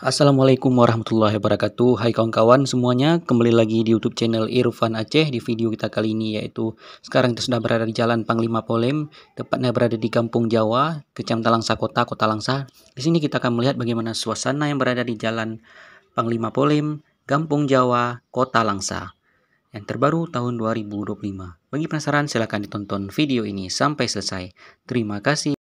Assalamualaikum warahmatullahi wabarakatuh. Hai kawan-kawan semuanya, kembali lagi di YouTube channel Irvan Aceh. Di video kita kali ini yaitu sekarang kita sudah berada di Jalan Panglima Polem, tepatnya berada di Gampong Jawa, Kecamatan Langsa Kota Langsa. Di sini kita akan melihat bagaimana suasana yang berada di Jalan Panglima Polem, Gampong Jawa, Kota Langsa yang terbaru tahun 2025. Bagi penasaran silahkan ditonton video ini sampai selesai. Terima kasih.